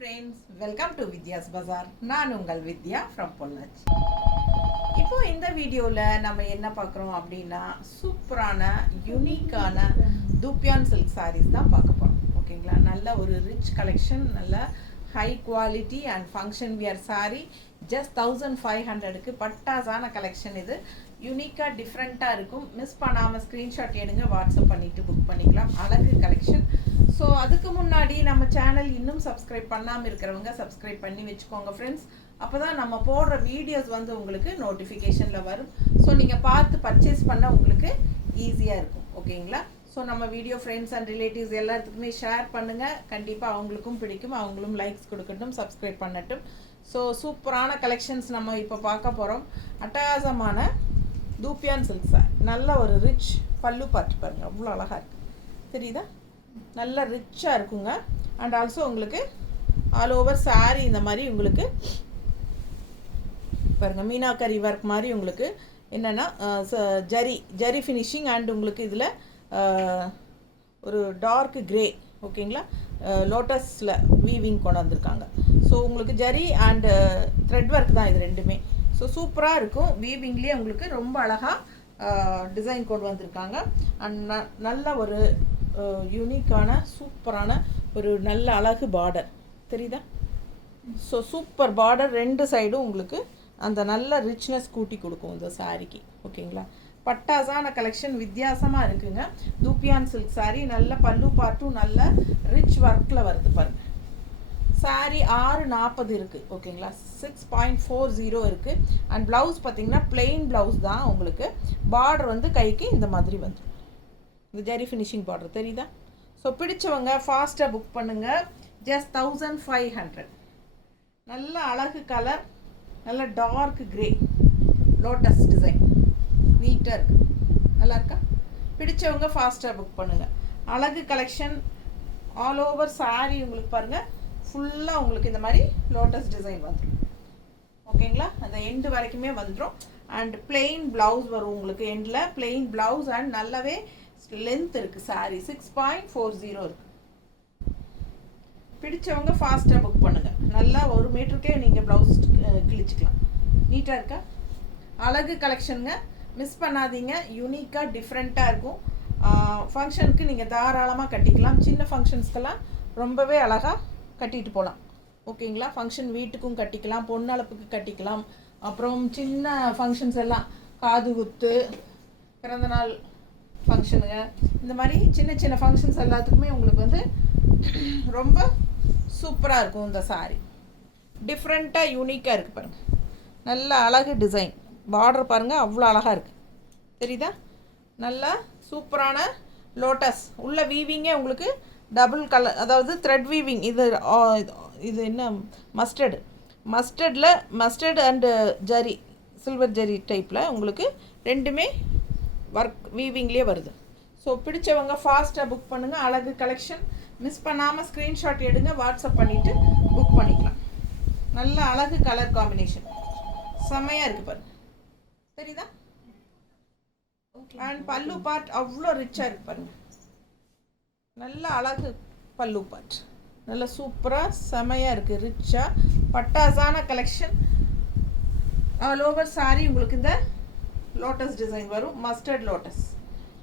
friends, welcome to Vidya's Bazaar. நான் உங்கள் வித்யா from Pollachi. இப்போ இந்த வீடியோல நம்ம என்ன பார்க்குறோம் அப்படின்னா சூப்பரான யூனிக்கான தூப்பியான் சில்க் சாரீஸ் தான் பார்க்க போறோம். ஓகேங்களா? நல்ல ஒரு ரிச் கலெக்ஷன், நல்ல high quality and function wear sari. Just 1500க்கு பட்டாசான கலெக்ஷன். இது யூனிக்காக டிஃப்ரெண்ட்டாக இருக்கும். மிஸ் பண்ணாமல் ஸ்க்ரீன்ஷாட் எடுங்க, வாட்ஸ்அப் பண்ணிவிட்டு புக் பண்ணிக்கலாம். அழகு கலெக்ஷன். ஸோ அதுக்கு முன்னாடி நம்ம சேனல் இன்னும் சப்ஸ்கிரைப் பண்ணாமல் இருக்கிறவங்க சப்ஸ்கிரைப் பண்ணி வச்சுக்கோங்க ஃப்ரெண்ட்ஸ். அப்போ தான் நம்ம போடுற வீடியோஸ் வந்து உங்களுக்கு நோட்டிஃபிகேஷனில் வரும். ஸோ நீங்கள் பார்த்து பர்ச்சேஸ் பண்ண உங்களுக்கு ஈஸியாக இருக்கும். ஓகேங்களா? ஸோ நம்ம வீடியோ ஃப்ரெண்ட்ஸ் அண்ட் ரிலேட்டிவ்ஸ் எல்லாத்துக்குமே ஷேர் பண்ணுங்கள். கண்டிப்பாக அவங்களுக்கும் பிடிக்கும், அவங்களும் லைக்ஸ் கொடுக்கட்டும், சப்ஸ்கிரைப் பண்ணட்டும். ஸோ சூப்பரான கலெக்ஷன்ஸ் நம்ம இப்போ பார்க்க போகிறோம். அட்டகாசமான தூப்பியான் சில்க் சார். நல்ல ஒரு ரிச் பல்லு பார்த்து பாருங்கள், அவ்வளோ அழகாக இருக்குது. தெரியுதா? நல்ல ரிச்சாக இருக்குங்க. அண்ட் ஆல்சோ உங்களுக்கு ஆல் ஓவர் சாரீ இந்த மாதிரி உங்களுக்கு பாருங்கள் மீனாக்கரி ஒர்க் மாதிரி உங்களுக்கு என்னென்னா ஜரி ஃபினிஷிங் அண்ட் உங்களுக்கு இதில் ஒரு டார்க் கிரே. ஓகேங்களா? லோட்டஸில் வீவிங் கொண்டு வந்திருக்காங்க. ஸோ உங்களுக்கு ஜரி அண்டு த்ரெட் ஒர்க் தான் இது ரெண்டுமே. ஸோ சூப்பராக இருக்கும். வீவிங்லேயே உங்களுக்கு ரொம்ப அழகாக டிசைன் கொண்டு வந்திருக்காங்க. அண்ட் நல்ல ஒரு யூனிக்கான சூப்பரான ஒரு நல்ல அழகு பார்டர். தெரியுதா? ஸோ சூப்பர் பார்டர், ரெண்டு சைடும் உங்களுக்கு அந்த நல்ல ரிச்னஸ் கூட்டி கொடுக்கும் இந்த சாரீக்கு. ஓகேங்களா? பட்டாசான கலெக்ஷன், வித்தியாசமாக இருக்குங்க. தூப்பியான் சில்க் சாரீ. நல்ல பல்லு பார்ட்டும் நல்ல ரிச் ஒர்க்கில் வருது பாருங்கள். சாரீ 640 இருக்குது. ஓகேங்களா? 6.40 இருக்குது. அண்ட் ப்ளவுஸ் பார்த்திங்கன்னா பிளெயின் ப்ளவுஸ் தான். உங்களுக்கு பார்டர் வந்து கைக்கு இந்த மாதிரி வந்து இந்த ஜெரி ஃபினிஷிங் பார்டர். தெரியுதா? ஸோ பிடிச்சவங்க ஃபாஸ்ட்டாக புக் பண்ணுங்கள். ஜஸ்ட் 1500. நல்ல அழகு கலர், நல்ல டார்க் கிரே லோட்டஸ் டிசைன். நீட்டாக இருக்குது. நல்லா இருக்கா? பிடிச்சவங்க ஃபாஸ்ட்டாக புக் பண்ணுங்கள். அழகு கலெக்ஷன். ஆல் ஓவர் சாரீ உங்களுக்கு பாருங்கள் ஃபுல்லாக உங்களுக்கு இந்த மாதிரி லோட்டஸ் டிசைன் வந்துடும். ஓகேங்களா? அந்த எண்டு வரைக்குமே வந்துடும். அண்ட் பிளெயின் ப்ளவுஸ் வரும் உங்களுக்கு. எண்டில் பிளெயின் ப்ளவுஸ் அண்ட் நல்லாவே லென்த் இருக்குது. சாரீ 6.40 இருக்குது. பிடிச்சவங்க ஃபாஸ்ட்டாக புக் பண்ணுங்கள். நல்லா 1 மீட்டருக்கே நீங்கள் ப்ளவுஸ் கிழிச்சிக்கலாம். நீட்டாக இருக்கா? அழகு கலெக்ஷனுங்க. மிஸ் பண்ணாதீங்க. யூனிக்காக டிஃப்ரெண்ட்டாக இருக்கும். ஃபங்க்ஷனுக்கு நீங்கள் தாராளமாக கட்டிக்கலாம். சின்ன ஃபங்க்ஷன்ஸ்க்கெல்லாம் ரொம்பவே அழகாக கட்டிட்டு போகலாம். ஓகேங்களா? ஃபங்க்ஷன் வீட்டுக்கும் கட்டிக்கலாம், பொண்ணளப்புக்கு கட்டிக்கலாம். அப்புறம் சின்ன ஃபங்க்ஷன்ஸ் எல்லாம் காது குத்து, பிறந்தநாள் ஃபங்க்ஷனுங்க, இந்த மாதிரி சின்ன சின்ன ஃபங்க்ஷன்ஸ் எல்லாத்துக்குமே உங்களுக்கு வந்து ரொம்ப சூப்பராக இருக்கும் இந்த சாரீ. டிஃப்ரெண்ட்டாக யூனிக்காக இருக்குது பாருங்கள். நல்ல அழகு டிசைன். பார்டர் பாருங்கள் அவ்வளோ அழகாக இருக்குது. தெரியுதா? நல்லா சூப்பரான லோட்டஸ் உள்ள வீவிங்கே உங்களுக்கு டபுள் கலர், அதாவது த்ரெட் வீவிங். இது என்ன mustard and zari, silver zari டைப்பில் உங்களுக்கு ரெண்டுமே ஒர்க் வீவிங்லேயே வருது. ஸோ பிடிச்சவங்க ஃபாஸ்ட்டாக புக் பண்ணுங்கள். அழகு கலெக்ஷன். மிஸ் பண்ணாமல் ஸ்க்ரீன்ஷாட் எடுங்க, வாட்ஸ்அப் பண்ணிவிட்டு புக் பண்ணிக்கலாம். நல்ல அழகு கலர் காம்பினேஷன் செம்மையாக இருக்குது பாருங்கள். தெரியுதா? அண்ட் பல்லு பார்ட் அவ்வளோ ரிச்சாக இருக்குது பாருங்கள். நல்ல அழகு பல்லு பார்ட், நல்ல சூப்பராக செமையாக இருக்குது. ரிச்சாக பட்டாசான கலெக்ஷன். ஆல் ஓவர் சாரீ உங்களுக்கு இந்த லோட்டஸ் டிசைன் வரும். Mustard lotus.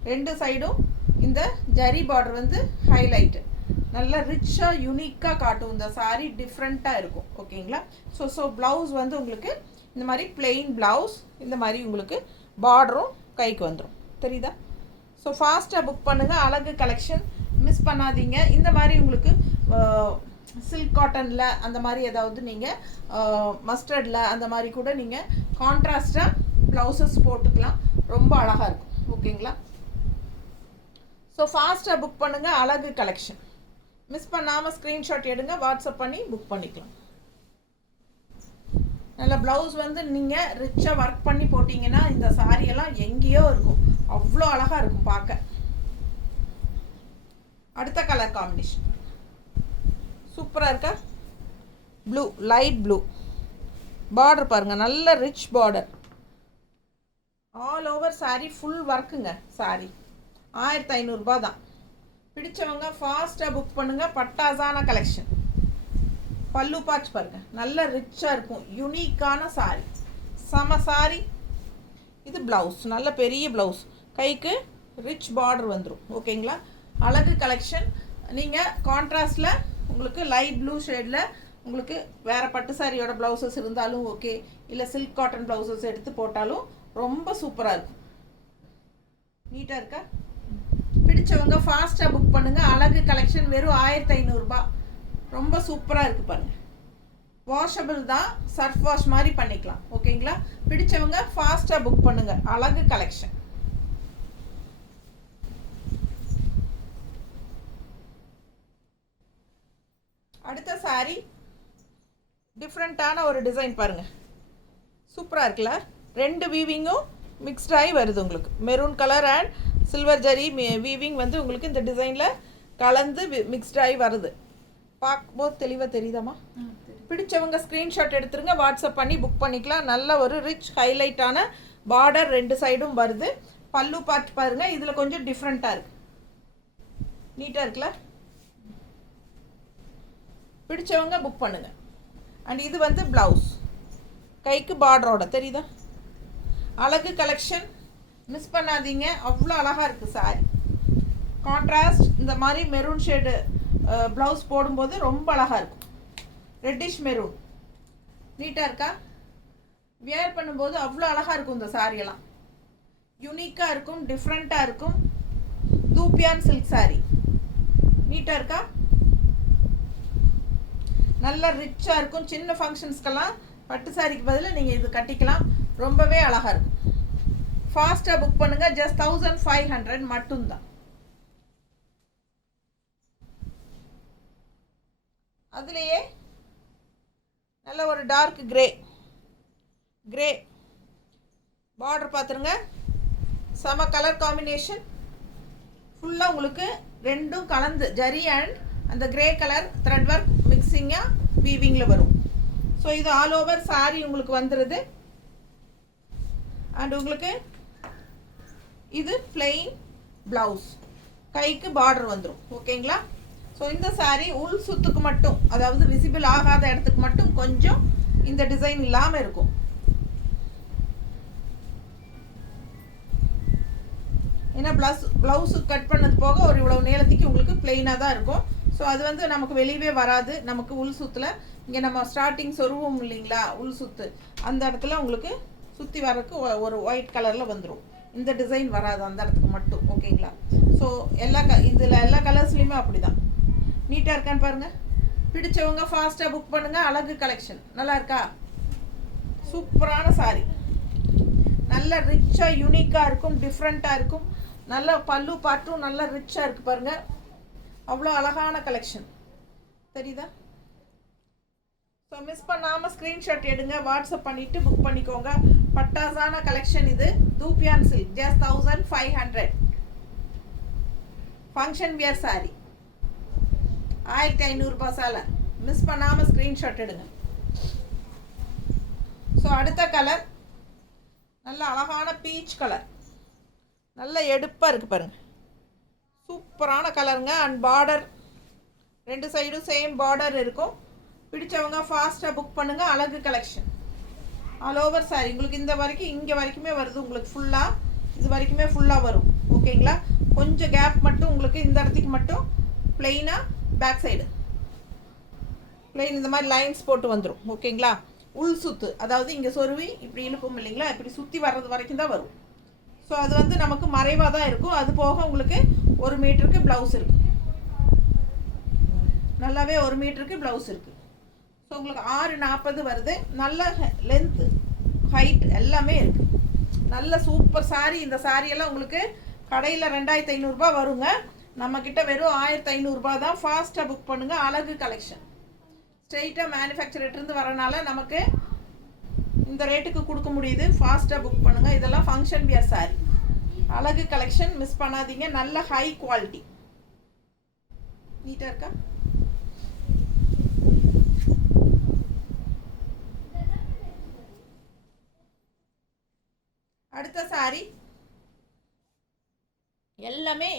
ரெண்டு சைடும் இந்த ஜரி பார்டர் வந்து ஹைலைட்டு. நல்ல ரிச்சாக யூனிக்காக காட்டும் இந்த சாரீ. டிஃப்ரெண்ட்டாக இருக்கும். ஓகேங்களா? ஸோ ப்ளவுஸ் வந்து உங்களுக்கு இந்த மாதிரி பிளெயின் ப்ளவுஸ், இந்த மாதிரி உங்களுக்கு பார்டரும் கைக்கு வந்துடும். தெரியுதா? ஸோ ஃபாஸ்ட்டாக புக் பண்ணுங்கள். அழகு கலெக்ஷன். மிஸ் பண்ணாதீங்க. இந்த மாதிரி உங்களுக்கு சில்க் காட்டனில் அந்த மாதிரி ஏதாவது நீங்கள் மஸ்டர்டில் அந்த மாதிரி கூட நீங்கள் கான்ட்ராஸ்டாக ப்ளவுசஸ் போட்டுக்கலாம். ரொம்ப அழகாக இருக்கும். ஓகேங்களா? ஸோ ஃபாஸ்ட்டாக புக் பண்ணுங்கள். அழகு கலெக்ஷன். மிஸ் பண்ணாமல் ஸ்க்ரீன்ஷாட் எடுங்க, வாட்ஸ்அப் பண்ணி புக் பண்ணிக்கலாம். நல்ல ப்ளவுஸ் வந்து நீங்கள் ரிச்சாக ஒர்க் பண்ணி போட்டிங்கன்னா இந்த சாரியெல்லாம் எங்கேயோ இருக்கும். அவ்வளோ அழகாக இருக்கும் பார்க்க. அடுத்த கலர் காம்பினேஷன் சூப்பராக இருக்கா? Blue, light blue. பார்டர் பாருங்கள், நல்ல rich border. All over sari full ஒர்க்குங்க. சாரீ 1500 தான். பிடிச்சவங்க ஃபாஸ்ட்டாக புக் பண்ணுங்கள். பட்டாசான கலெக்ஷன். பல்லு பார்ட் பாருங்கள், நல்ல ரிச்சாக இருக்கும், யூனிக்கான சாரி, செம சாரி. இது ப்ளவுஸ், நல்ல பெரிய ப்ளவுஸ், கைக்கு ரிச் பார்டர் வந்துடும். ஓகேங்களா, அழகு கலெக்ஷன். நீங்கள் கான்ட்ராஸ்டில் உங்களுக்கு லைட் ப்ளூ ஷேடில் உங்களுக்கு வேறு பட்டு சாரியோட ப்ளவுசஸ் இருந்தாலும் ஓகே, இல்லை சில்க் காட்டன் ப்ளவுசஸ் எடுத்து போட்டாலும் ரொம்ப சூப்பராக இருக்கும். நீட்டாக இருக்கா? பிடிச்சவங்க ஃபாஸ்ட்டாக புக் பண்ணுங்கள். அழகு கலெக்ஷன் வெறும் 1500 ரூபாய். ரொம்ப சூப்பராக இருக்குது பாருங்கள். வாஷபிள் தான், சர்ஃப் வாஷ் மாதிரி பண்ணிக்கலாம். ஓகேங்களா, பிடிச்சவங்க ஃபாஸ்ட்டாக புக் பண்ணுங்கள். அழகு கலெக்ஷன். அடுத்த சாரி டிஃப்ரெண்ட்டான ஒரு டிசைன் பாருங்கள், சூப்பராக இருக்குல்ல? 2 வீவிங்கும் மிக்ஸ்டாகி வருது உங்களுக்கு. Maroon colour and silver zari weaving வந்து உங்களுக்கு இந்த டிசைனில் கலந்து மிக்ஸ்டாகி வருது. பார்க்கும்போது தெளிவாக தெரியுதாம்மா? பிடிச்சவங்க ஸ்க்ரீன்ஷாட் எடுத்துருங்க, வாட்ஸ்அப் பண்ணி புக் பண்ணிக்கலாம். நல்ல ஒரு ரிச் ஹைலைட்டான பார்டர் 2 சைடும் வருது. பல்லு பார்ட் பாருங்கள், இதில் கொஞ்சம் டிஃப்ரெண்ட்டாக இருக்குது, நீட்டாக இருக்குல்ல? பிடிச்சவங்க புக் பண்ணுங்கள். அண்ட் இது வந்து ப்ளவுஸ், கைக்கு பார்டரோட தெரியுதா? அழகு கலெக்ஷன், மிஸ் பண்ணாதீங்க. அவ்வளோ அழகாக இருக்குது சாரி. கான்ட்ராஸ்ட் இந்த மாதிரி மெரூன் ஷேடு ப்ளவுஸ் போடும்போது ரொம்ப அழகாக இருக்கும். ரெட்டிஷ் மெரூன், நீட்டாக இருக்கா? வியர் பண்ணும்போது அவ்வளோ அழகாக இருக்கும். இந்த சாரியெல்லாம் யூனிக்காக இருக்கும், டிஃப்ரெண்ட்டாக இருக்கும். தூப்பியான் சில்க் சாரி, நீட்டாக இருக்கா? நல்ல ரிச்சாக இருக்கும். சின்ன ஃபங்க்ஷன்ஸ்க்கெல்லாம் பட்டு சாரிக்கு பதிலாக நீங்கள் இது கட்டிக்கலாம். ரொம்பவே அழகாக இருக்கும். ஃபாஸ்ட்டாக புக் பண்ணுங்கள். ஜஸ்ட் 1500 மட்டும்தான். அதுலேயே நல்ல ஒரு டார்க் கிரே பார்டர் பார்த்துருங்க, செம கலர் காம்பினேஷன். ஃபுல்லாக உங்களுக்கு ரெண்டும் கலந்து ஜரி அண்ட் அந்த கிரே கலர் த்ரெட் ஒர்க் மிக்சிங்காக வீவிங்கில் வரும். ஸோ இது ஆல் ஓவர் சாரி உங்களுக்கு வந்துடுது. அண்ட் உங்களுக்கு இது பிளெயின் ப்ளவுஸ், கைக்கு பார்டர் வந்துடும். ஓகேங்களா, ஸோ இந்த சாரீ உள் சுத்துக்கு மட்டும், அதாவது விசிபிள் ஆகாத இடத்துக்கு மட்டும் கொஞ்சம் இந்த டிசைன் இல்லாமல் இருக்கும். ஏன்னா ப்ளவுஸு கட் பண்ணது போக ஒரு இவ்வளோ நீளத்துக்கு உங்களுக்கு பிளெயினாக தான் இருக்கும். ஸோ அது வந்து நமக்கு வெளியவே வராது. நமக்கு உள் சுத்தில் இங்கே நம்ம ஸ்டார்டிங் சொருவோம் இல்லைங்களா, உள் சுத்து அந்த இடத்துல உங்களுக்கு சுற்றி வரக்கு ஒரு ஒயிட் கலரில் வந்துடும். இந்த டிசைன் வராது அந்த இடத்துக்கு மட்டும். ஓகேங்களா, ஸோ இதில் எல்லா கலர்ஸ்லேயுமே அப்படி தான். நீட்டாக இருக்கான்னு பாருங்கள். பிடிச்சவங்க ஃபாஸ்ட்டாக புக் பண்ணுங்கள். அழகு கலெக்ஷன் நல்லா இருக்கா? சூப்பரான சாரி, நல்ல ரிச்சாக யூனிக்காக இருக்கும், டிஃப்ரெண்ட்டாக இருக்கும். நல்ல பல்லு பாட்டும் நல்லா ரிச்சாக இருக்குது பாருங்கள். அவ்வளோ அழகான கலெக்ஷன் தெரியுதா? ஸோ மிஸ் பண்ணாமல் ஸ்க்ரீன்ஷாட் எடுங்க, வாட்ஸ்அப் பண்ணிவிட்டு புக் பண்ணிக்கோங்க. பட்டாசான கலெக்ஷன் இது. தூப்பியான் silk, just 1500. Function wear sorry 1500 ரூபாய் சாலை. மிஸ் பண்ணாமல் ஸ்க்ரீன்ஷாட் எடுங்க. ஸோ அடுத்த கலர் நல்ல அழகான பீச் கலர், நல்ல எடுப்பாக இருக்குது பாருங்கள். சூப்பரான கலருங்க. அண்ட் பார்டர் 2 சைடும் சேம் பார்டர் இருக்கும். பிடிச்சவங்க ஃபாஸ்ட்டாக புக் பண்ணுங்கள். அழகு கலெக்ஷன் ஆல் ஓவர் சாரி உங்களுக்கு இந்த வரைக்கும் இங்கே வரைக்குமே வருது. உங்களுக்கு ஃபுல்லாக இது வரைக்குமே ஃபுல்லாக வரும். ஓகேங்களா, கொஞ்சம் கேப் மட்டும் உங்களுக்கு இந்த இடத்துக்கு மட்டும் பிளெயினாக பேக் சைடு பிளெயின் இந்த மாதிரி லைன்ஸ் போட்டு வந்துடும். ஓகேங்களா, உள் சுத்து, அதாவது இங்கே சொருவி இப்படி இழுப்போம் இல்லைங்களா, இப்படி சுற்றி வர்றது வரைக்கும் தான் வரும். ஸோ அது வந்து நமக்கு மறைவாக தான் இருக்கும். அது போக உங்களுக்கு 1 மீட்டருக்கு ப்ளவுஸ் இருக்குது, நல்லாவே 1 மீட்டருக்கு ப்ளவுஸ் இருக்குது. ஸோ உங்களுக்கு 640 வருது. நல்ல லென்த்து ஹைட் எல்லாமே இருக்குது. நல்ல சூப்பர் சாரீ. இந்த சாரியெல்லாம் உங்களுக்கு கடையில் 2500 ரூபாய் வருங்க. நம்மக்கிட்ட வெறும் 1500 ரூபாய் தான். ஃபாஸ்ட்டாக புக் பண்ணுங்கள். அழகு கலெக்ஷன் ஸ்ட்ரெயிட்டாக மேனுஃபேக்சர்லேருந்து வரனால நமக்கு இந்த ரேட்டுக்கு கொடுக்க முடியுது. ஃபாஸ்ட்டாக புக் பண்ணுங்கள். இதெல்லாம் ஃபங்க்ஷன் வியர் சாரி. அழகு கலெக்ஷன் மிஸ் பண்ணாதீங்க. நல்ல ஹை குவாலிட்டி, நீட்டாக இருக்கா? அடுத்த சாரி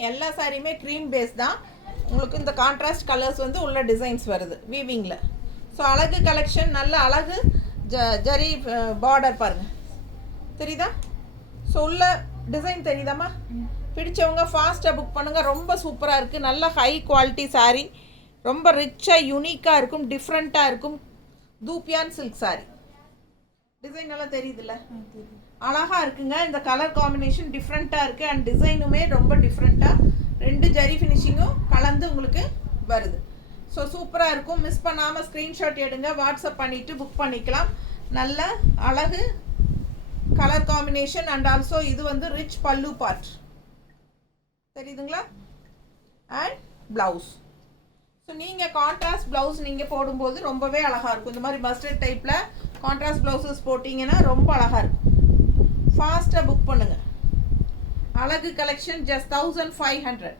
எல்லா சாரியுமே க்ரீம் பேஸ் தான். உங்களுக்கு இந்த கான்ட்ராஸ்ட் கலர்ஸ் வந்து உள்ள டிசைன்ஸ் வருது வீவிங்கில். ஸோ அழகு கலெக்ஷன், நல்ல அழகு ஜரி பார்டர் பாருங்கள், தெரியுதா? ஸோ உள்ள டிசைன் தெரியுதாம்மா? பிடிச்சவங்க ஃபாஸ்ட்டாக புக் பண்ணுங்கள். ரொம்ப சூப்பராக இருக்குது, நல்ல ஹை குவாலிட்டி சாரீ, ரொம்ப ரிச்சாக யூனிக்காக இருக்கும், டிஃப்ரெண்ட்டாக இருக்கும். தூப்பியான் சில்க் சாரீ டிசைன் எல்லாம் தெரியுதுல்ல, அழகாக இருக்குங்க. இந்த கலர் காம்பினேஷன் டிஃப்ரெண்ட்டாக இருக்குது அண்ட் டிசைனுமே ரொம்ப டிஃப்ரெண்ட்டாக, 2 ஜரி ஃபினிஷிங்கும் கலந்து உங்களுக்கு வருது. ஸோ சூப்பராக இருக்கும். மிஸ் பண்ணாமல் ஸ்க்ரீன்ஷாட் எடுங்க, வாட்ஸ்அப் பண்ணிவிட்டு புக் பண்ணிக்கலாம். நல்ல அழகு கலர் காம்பினேஷன் அண்ட் ஆல்சோ இது வந்து ரிச் பல்லு பார்ட் தெரியுதுங்களா, அண்ட் ப்ளவுஸ். ஸோ நீங்கள் கான்ட்ராஸ்ட் ப்ளவுஸ் நீங்கள் போடும்போது ரொம்பவே அழகாக இருக்கும். இந்த மாதிரி மஸ்டர்ட் டைப்பில் கான்ட்ராஸ்ட் ப்ளவுசஸ் போட்டிங்கன்னா ரொம்ப அழகாக இருக்கும். ஃபாஸ்ட்டாக புக் பண்ணுங்கள். அழகு collection just 1500.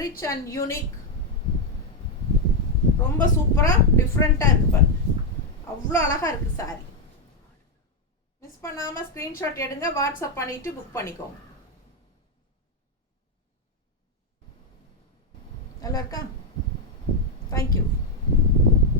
Rich and unique, ரொம்ப சூப்பராக டிஃப்ரெண்ட்டாக இருக்குது பாருங்க, அவ்வளோ அழகாக இருக்குது சாரி. மிஸ் பண்ணாமல் ஸ்க்ரீன்ஷாட் எடுங்க, வாட்ஸ்அப் பண்ணிவிட்டு புக் பண்ணிக்கோங்க. நல்லா இருக்கா?